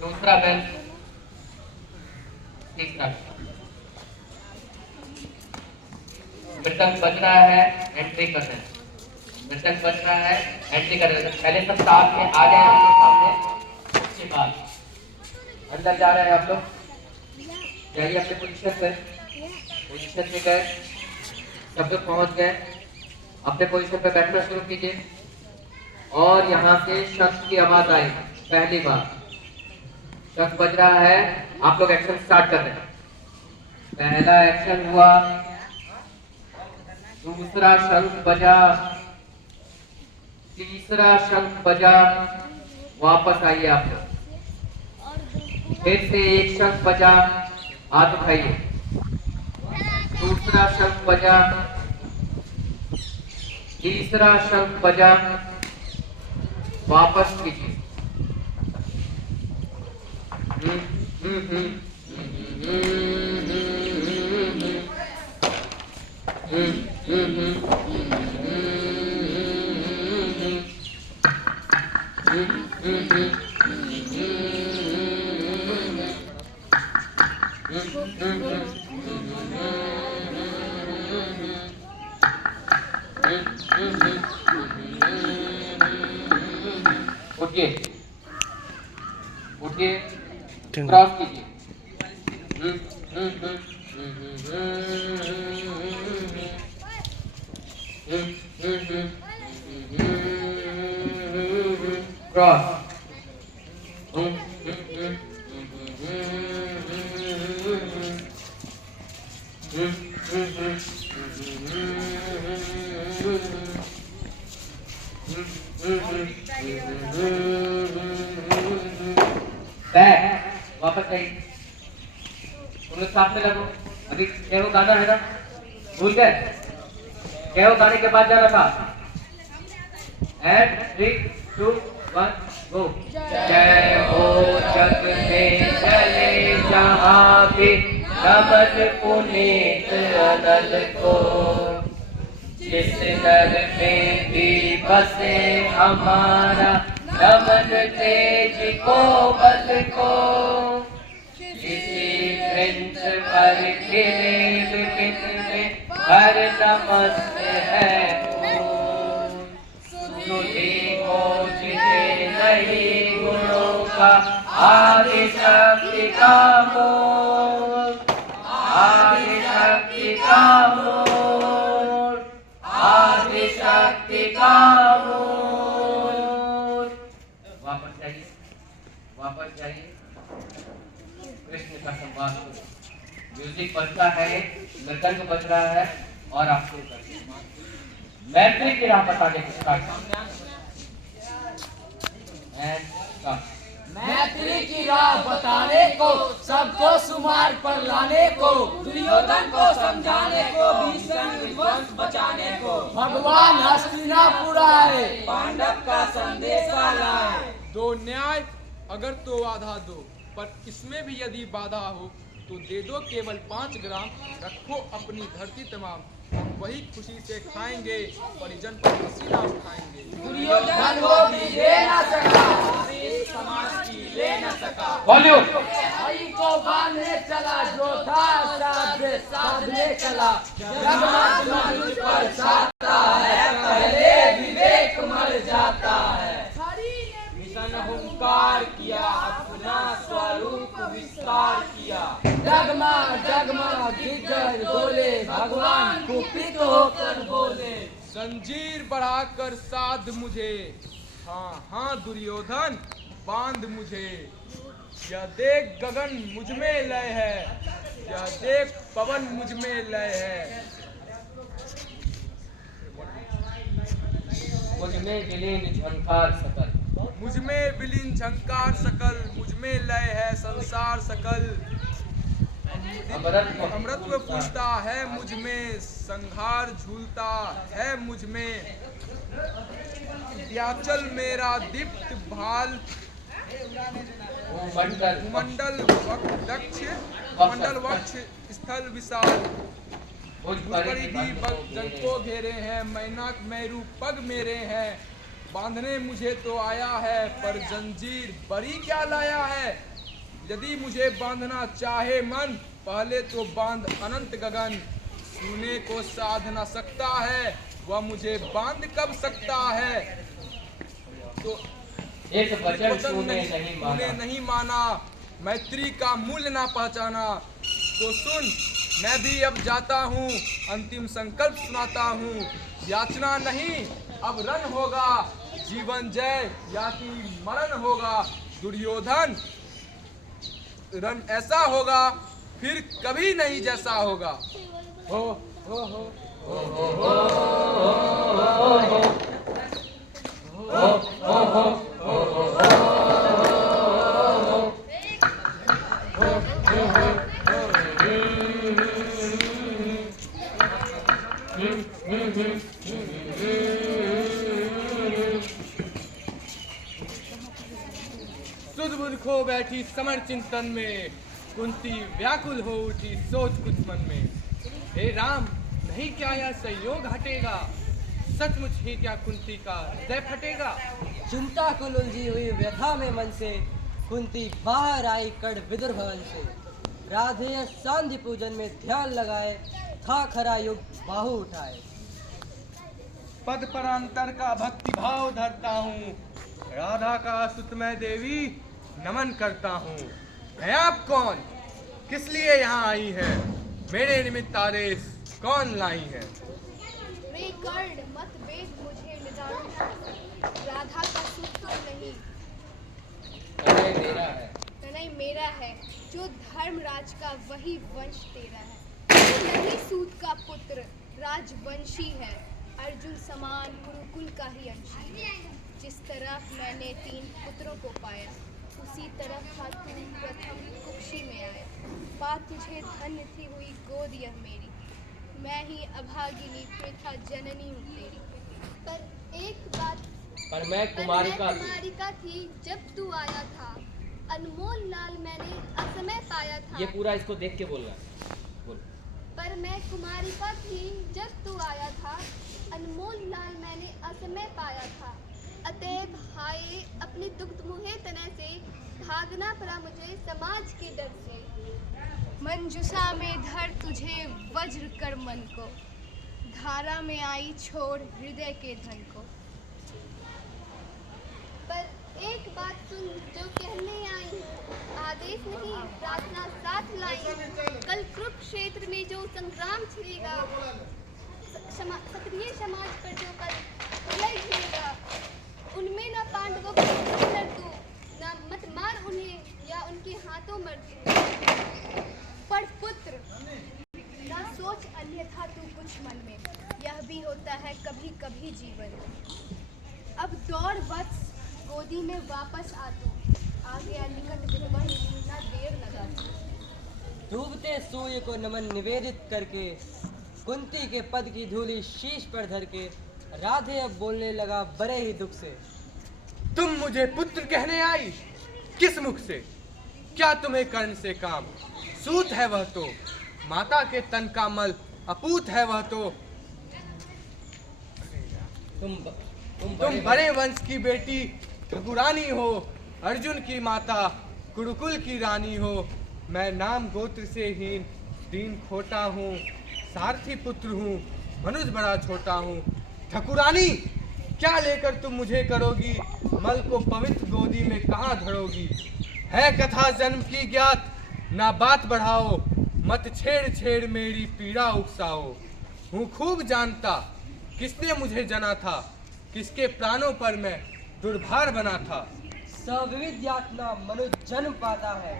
दूसरा बेल, तीसरा मृतक बज रहा है, एंट्री कर रहे हैं। मृतक बज रहा है, एंट्री कर रहे हैं। पहले सब साथ में आ जाए हम लोग सामने, उसके बाद अंदर जा रहे हैं आप लोग। जाइए अपने पोजीशन पे, पोजीशन पे गए, सब लोग पहुंच गए, अपने पोजीशन पे बैठना शुरू कीजिए। और यहाँ से शख्स की आवाज आई पहली बार, शख्स बज रहा है, आप लोग एक्शन स्टार्ट कर रहे हैं। पहला एक्शन हुआ, दूसरा शंख बजा, तीसरा शंख बजा, वापस आइए आप लोग। फिर से एक शंख बजा, हाथ उठाइए। दूसरा शंख बजा, तीसरा शंख बजा, वापस कीजिए। उठिए, उठिए, क्रॉस कीजिए। क्रॉस, बैक, वापस आइए। तुम लोग साथ में लगो। अभी क्या वो गाना है ना, भूल गए? क्या वो गाने के बाद जाना था? एंड 3, 2, 1 गो। जय हो जग में चले जहाँ भी नमन पुनीत अनल को, जिस दर में भी बसे हमारा नमन तेज को बल को। किसी वृंद पर खिले विपिन में हर नमस्त है फूल। सुधि को जिसे नहीं गुणों का आदि शक्ति का मोल, आदि शक्ति का मोल, आदि शक्ति का मोल। वापस जाइए, वापस जाइए। कृष्ण का संवाद करो। म्यूजिक बजता है, मृदंग बज रहा है और आप शुरू करिए। मैत्री की राह बताने को स्टार्ट। मैत्री की राह बताने को, सबको सुमार पर लाने को, दुर्योधन को समझाने को, भीषण विध्वंस बचाने को, भगवान हस्तिनापुर आए, पांडव का संदेशा लाए। दो न्याय अगर तो आधा दो, पर इसमें भी यदि बाधा हो तो दे दो केवल 5 ग्राम। रखो अपनी धरती तमाम, हम वही खुशी से खाएंगे, परिजन पर पसीना उठाएंगे। दुर्योधन वो भी ले न सका, समाज की ले न सका। वॉल्यूम। भाई को बांधने चला, जो था साधने चला। जगमग मनुष्य पर छाता है, पहले विवेक मर जाता है। मिशन हुंकार किया, अपना स्वरूप विस्तार किया। जगमा जगमा गिरधर बोले, भगवान कुपित होकर बोले। जंजीर बढ़ाकर साध मुझे, हाँ हाँ दुर्योधन बांध मुझे। यह देख गगन मुझ में लय है, यह देख पवन मुझ में लय है। मुझ में विलीन झंकार सकल, मुझ में विलीन झंकार सकल, मुझ में लय है संसार सकल। अमृतत्व फूलता है मुझ में, संहार झूलता है मुझ में। विंध्याचल मेरा दीप्त भाल, मंडल दक्ष, मंडल वक्ष स्थल विशाल। भुजबरी भी जग को घेरे हैं, मैनाक मैरू पग मेरे हैं। बांधने मुझे तो आया है, पर जंजीर बड़ी क्या लाया है। यदि मुझे बांधना चाहे मन, पहले तो बांध अनंत गगन। छूने को साध न सकता है, वह मुझे बांध कब सकता है। तो एक वचन तूने तूने नहीं माना, मैत्री का मूल्य ना पहचाना। तो सुन, मैं भी अब जाता हूँ, अंतिम संकल्प सुनाता हूँ। याचना नहीं अब रण होगा, जीवन जय या कि मरण होगा। दुर्योधन, रण ऐसा होगा फिर कभी नहीं जैसा होगा। हो हो हो हो हो हो सुध बुध खो बैठी समर चिंतन में, कुंती व्याकुल हो उठी सोच कुछ मन में। हे राम, नहीं क्या यह संयोग हटेगा, सचमुच ही क्या कुंती का हृदय फटेगा। चिंता कुल उलझी हुई व्यथा में मन से, कुंती बाहर आई कड़ विदुर भवन से। राधेय सांध्य पूजन में ध्यान लगाए, था खरा युग बाहु उठाए। पद परांतर का भक्ति भाव धरता हूँ, राधा का सुत मैं देवी नमन करता हूँ। है आप कौन, किस लिए यहाँ आई है, मेरे निमित्त आदेश कौन लाई है। रे कर्ण मतभेद मुझे निदान, राधा का सुत तो नहीं तनय मेरा है, जो धर्मराज का वही वंश तेरा है। तू नहीं सूत का पुत्र राजवंशी है, अर्जुन समान कुरुकुल का ही अंशी। जिस तरह मैंने 3 पुत्रों को पाया, उसी तरह था तू प्रथम कुक्षी में आया। बात तुझे धन्य थी हुई गोद यह मेरी, मैं ही अभागिनी प्रथा जननी हूँ तेरी। पर एक बात, पर मैं कुमारिका थी जब तू आया था, अनमोल लाल मैंने असमय पाया था। ये पूरा इसको देख के बोलना। बोल। पर मैं कुमारिका थी जब तू आया था, अनमोल लाल मैंने असमय पाया था। अतएव हाय अपनी दुग्ध मुहे तनय से, भागना पड़ा मुझे समाज के डर से। मंजुषा में धर तुझे वज्र कर मन को, धारा में आई छोड़ हृदय के धन को। पर एक बात सुन जो कहने आई हूँ, आदेश नहीं प्रार्थना साथ लाई हूँ। कल कुरुक्षेत्र में जो संग्राम छिड़ेगा, क्षत्रिय समाज पर जो कल प्रलय छिड़ेगा, उनमें न पांडवों को कर तू, न मत मार उन्हें या उनके हाथों मर तू। पर पुत्र ना सोच अन्यथा तू कुछ मन में, यह भी होता है कभी कभी जीवन में। अब दौड़ बस गोदी में वापस आ तू, आ गया निकट विधवा ना देर लगा तू। डूबते सूर्य को नमन निवेदित करके, कुंती के पद की धूली शीश पर धर के, राधे अब बोलने लगा बड़े ही दुख से। तुम मुझे पुत्र कहने आई, किस मुख से, क्या तुम्हें कर्ण से काम। सूत है वह तो, माता के तन का मल, अपूत है वह तो। तुम बड़े वंश की बेटी ठकुरानी हो, अर्जुन की माता कुरुकुल की रानी हो। मैं नाम गोत्र से हीन दीन खोटा हूँ, सारथी पुत्र हूँ, मनुज बड़ा छोटा हूँ। ठकुरानी, क्या लेकर तुम मुझे करोगी, मल को पवित्र गोदी में कहाँ धरोगी। है कथा जन्म की ज्ञात, ना बात बढ़ाओ, मत छेड़ छेड़ मेरी पीड़ा उकसाओ। हूँ खूब जानता किसने मुझे जना था, किसके प्राणों पर मैं दुर्भार बना था। सविद्यात्मा मनुष्य जन्म पाता है,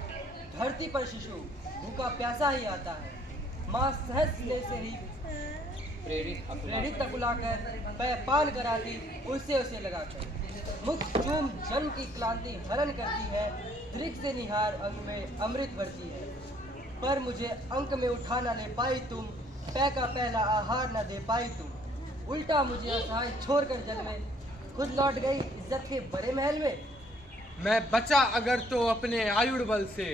धरती पर शिशु भूखा प्यासा ही आता है। माँ सहज ने से ही प्रेरित अकुलाकर पै पान कराती, उसे लगाकर मुख चूम जन्म की क्लांति हरण करती है। दृक से निहार अंग में अमृत भरती है, पर मुझे अंक में उठा न ले पाई तुम, पै का पहला आहार न दे पाई तुम। उल्टा मुझे असहाय छोड़कर जल में, खुद लौट गई इज्जत के बड़े महल में। मैं बचा अगर तो अपने आयुर बल से,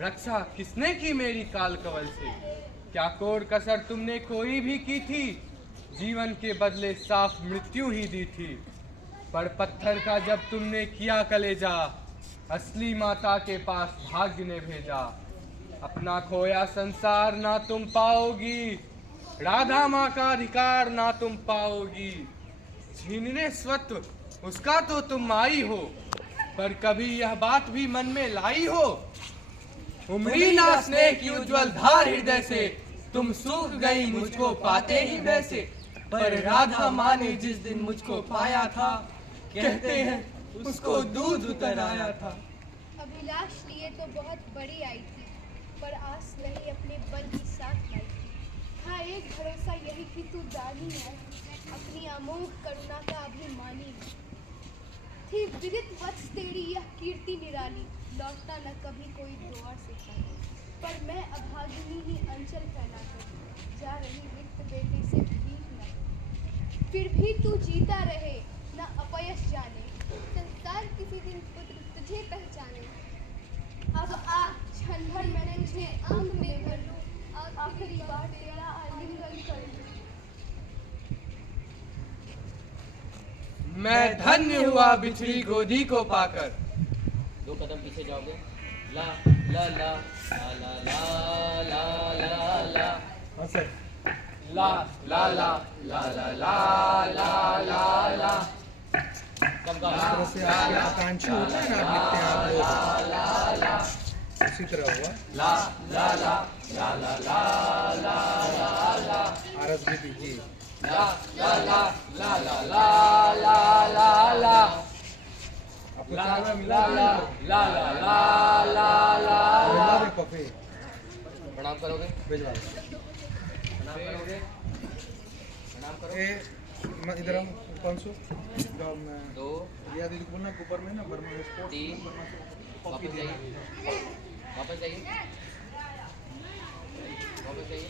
रक्षा किसने की मेरी काल कवल से। क्या कोर कसर तुमने कोई भी की थी, जीवन के बदले साफ मृत्यु ही दी थी। पर पत्थर का जब तुमने किया कलेजा, असली माता के पास भाग्य ने भेजा। अपना खोया संसार ना तुम पाओगी, राधा माँ का अधिकार ना तुम पाओगी। छीनने स्वत्व उसका तो तुम आई हो, पर कभी यह बात भी मन में लाई हो। उमरी ना स्नेह की उज्जवल धार हृदय से, तुम सूख गई मुझको पाते ही वैसे। पर राधा माँ ने जिस दिन मुझको पाया था, कहते हैं उसको दूध उतर आया था। अभिलाष लिए तो बहुत बड़ी आई थी, पर आस नहीं अपने बल की साथ लाई थी। हाँ, एक भरोसा यही कि तू दानी है, अपनी अमोघ करुणा का अभिमानी है। थी विदित वत्स तेरी यह कीर्ति निराली, लौटता न कभी कोई द्वार से खाली। पर मैं अभागिनी ही अंचल फैलाकर, जा रही रिक्त बेटे से भीख न। फिर भी तू जीता रहे, न अपयश जाने। संसार किसी दिन पुत्र तुझे पहचाने। अब आ क्षण भर मैं तुझे आंख में भर लूं, आखिरी बार तेरा आलिंगन कर लूं। मैं धन्य हुआ बिछड़ी गोदी को पाकर। 2 कदम पीछे जाओगे। ला ला ला ला ला ला ला ला ला ला ला ला ला ला ला ला ला ला। कब गा? इस तरह से आपकी आकांक्षी होता है ना, आप लिखते हैं आप लोग, उसी तरह हुआ। ला ला ला ला ला ला ला ला। आरस भी दीजिए। ला ला ला ला ला ला ला ला ला। आपको ला चाय ला में ला मिला ला ला ला ला ला ला। कॉफी प्रणाम करोगे? भिजवा प्रणाम करोगे? प्रणाम करो। इधर आओ, 500 जाओ। मैं 2 रिया दीदी को बोलना ऊपर में ना बर्मा में स्पोर्ट्स 3 कॉफी वापस दे। जाइए, वापस जाइए, वापस जाइए।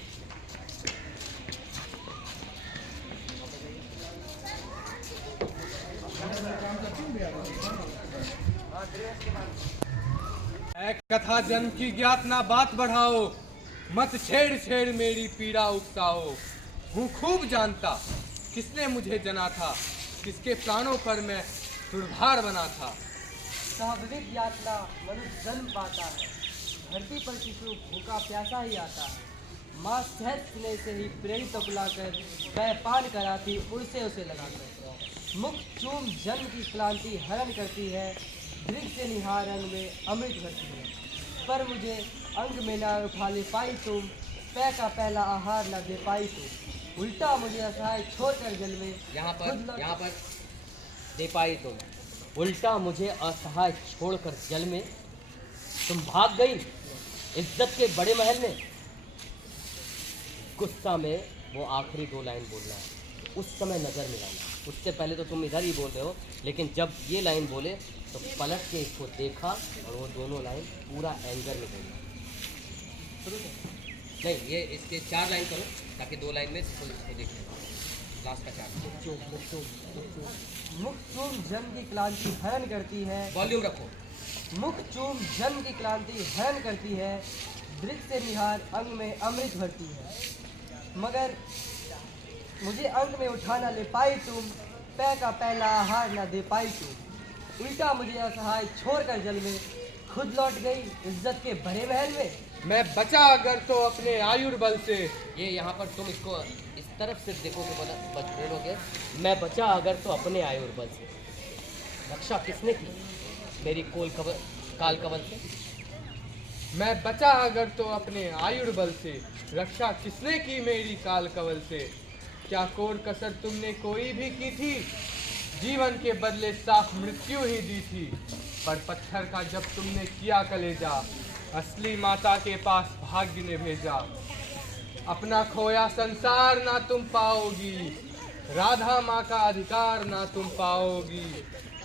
ऐ कथा जन्म की ज्ञात ना बात बढ़ाओ, मत छेड़ छेड़ मेरी पीड़ा उकसाओ। हूँ खूब जानता किसने मुझे जना था, किसके प्राणों पर मैं दुर्भार बना था। स्वाभाविक यात्रा मनुष्य जन्म पाता है, धरती पर शिशु भूखा प्यासा ही आता है। माँ सहज स्नेह से ही प्रेरित बुलाकर वह पान कराती उड़से उसे लगाकर। मुख चूम जन्म की क्लांति हरण करती है, दृढ़ से निहार अंग में अमृत भरती है। पर मुझे अंग में ना उठा ले पाई तुम, पै का पहला आहार न दे पाई तुम। उल्टा मुझे असहाय छोड़कर जल में यहाँ खुद पर, यहाँ पर दे पाई तुम, उल्टा मुझे असहाय छोड़कर जल में तुम भाग गई इज्जत के बड़े महल में। गुस्सा में वो आखिरी 2 लाइन बोलना है, उस समय नज़र मिलाना। उससे पहले तो तुम इधर ही बोल रहे हो, लेकिन जब ये लाइन बोले तो पलट के इसको देखा और वो दोनों लाइन पूरा एंगर में बोलना। शुरू से नहीं, ये इसके 4 लाइन करो ताकि 2 लाइन में इसको देखें। लास्ट का 4। मुख चूम जन्म की क्लांति हरण करती है, वॉल्यूम रखो। मुख चूम जन्म की क्लांति हरण करती है, दृढ़ से निहार अंग में अमृत भरती है। मगर मुझे अंग में उठा न ले पाई तुम, पै का पहला आहार न दे पाई तुम। उल्टा मुझे असहाय छोड़कर जल में खुद लौट गई इज्जत के भरे महल में। मैं बचा अगर तो अपने आयुर्बल से। ये यहाँ पर तुम इसको इस तरफ से देखोगे, बोलोगे मैं बचा अगर तो अपने आयुर्बल से। रक्षा किसने की? मेरी काल कवल से। मैं बचा अगर तो अपने आयुर्बल से, रक्षा किसने की मेरी काल कवल से। क्या कोर कसर तुमने कोई भी की थी, जीवन के बदले साफ मृत्यु ही दी थी। पर पत्थर का जब तुमने किया कलेजा, असली माता के पास भाग्य ने भेजा। अपना खोया संसार ना तुम पाओगी, राधा माँ का अधिकार ना तुम पाओगी।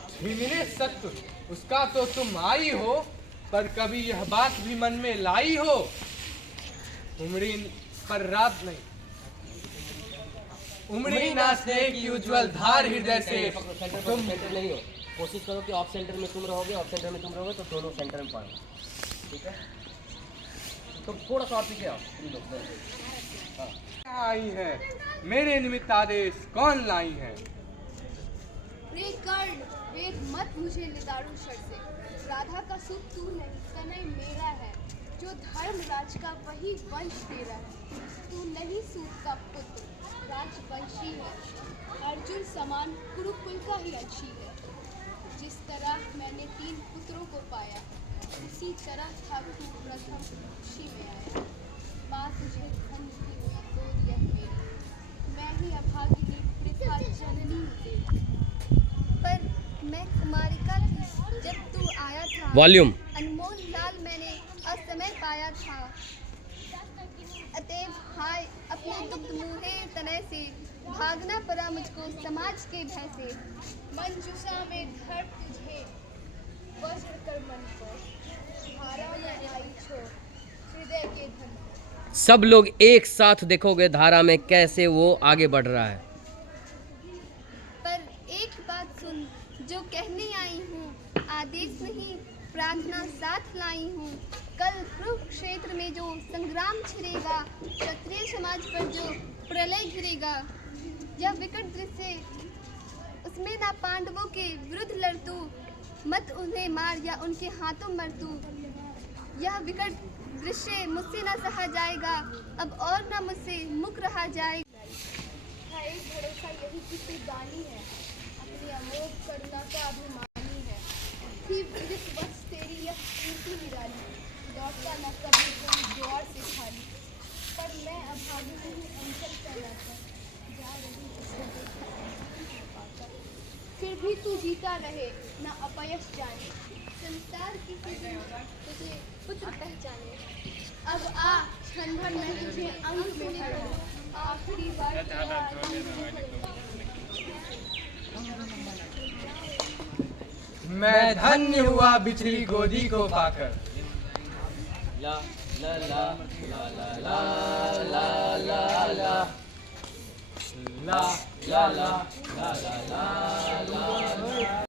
छीनने सत्य उसका तो तुम आई हो, पर कभी यह बात भी मन में लाई हो। उमरी पर रात नहीं, उमरी ना स्नेह की उज्जवल धार हृदय से। तुम सेंटर नहीं हो, कोशिश करो कि ऑफ सेंटर में तुम रहोगे, ऑफ सेंटर में तुम रहोगे तो दोनों सेंटर में पढ़ो, ठीक है? तो थोड़ा सा और पीछे आओ तुम लोग। कहाँ आई है मेरे निमित्त आदेश कौन लाई है? रे कर्ण, वेग मत मुझ तुझे निदारूं शर से। राधा का सुख तू नहीं, तनय मेरा है। जो धर्मराज का वही वंश तेरा है। तू नहीं सूत का पुत्र, राजवंशी है। अर्जुन समान कुरुकुल का ही अंशी है। जिस तरह मैंने 3 पुत्रों को पाया, उसी तरह था तू प्रथम खुशी में आया। माँ तुझे धन की गोद यह मेरी, मैं ही अभागिनी वृथा जननी हूँ तेरी। पर मैं कुमारिका थी जब तू आया था। वॉल्यूम। अनमोल लाल मैंने असमय पाया था। अतएव हाय अपने दुग्ध मुहे तनय से, भागना पड़ा मुझको समाज के भय से। मंजुषा में धर तुझे वज्र कर मन को, धारा में आई छोड़ हृदय के धन को। सब लोग एक साथ देखोगे धारा में कैसे वो आगे बढ़ रहा है। पर एक बात सुन जो कहने आई हूँ, आदेश नहीं प्रार्थना साथ लाई हूँ। कल कुरुक्षेत्र में जो संग्राम छिड़ेगा, क्षत्रिय समाज पर जो प्रलय घिरेगा, यह विकट दृश्य उसमें ना पांडवों के विरुद्ध लड़ तू, मत उन्हें मार या उनके हाथों मर तू। यह विकट दृश्य मुझसे न सहा जाएगा, अब और न मुझसे मुक रहा जाएगा। है एक भरोसा यही कि तू दानी है, अपनी अमोघ करुणा का अभिमानी है। थी विदित वश तेरी यह कीर्ति निराली, लौटता न कभी कोई द्वार से खाली। पर मैं अभागिनी हूँ अंचल कहलाकर, जा रही इसे देखकर। फिर भी तू जीता रहे, न अपयश जाने। संसार की तुझे पुत्र पहचाने। अब आ क्षण भर मैं तुझे अंक में भर दूं, आखिरी बार तेरा रंग में भर दूं। मैं धन्य हुआ बिछड़ी गोदी को पाकर। ला ला ला ला ला ला ला ला ला ला ला ला ला ला ला ला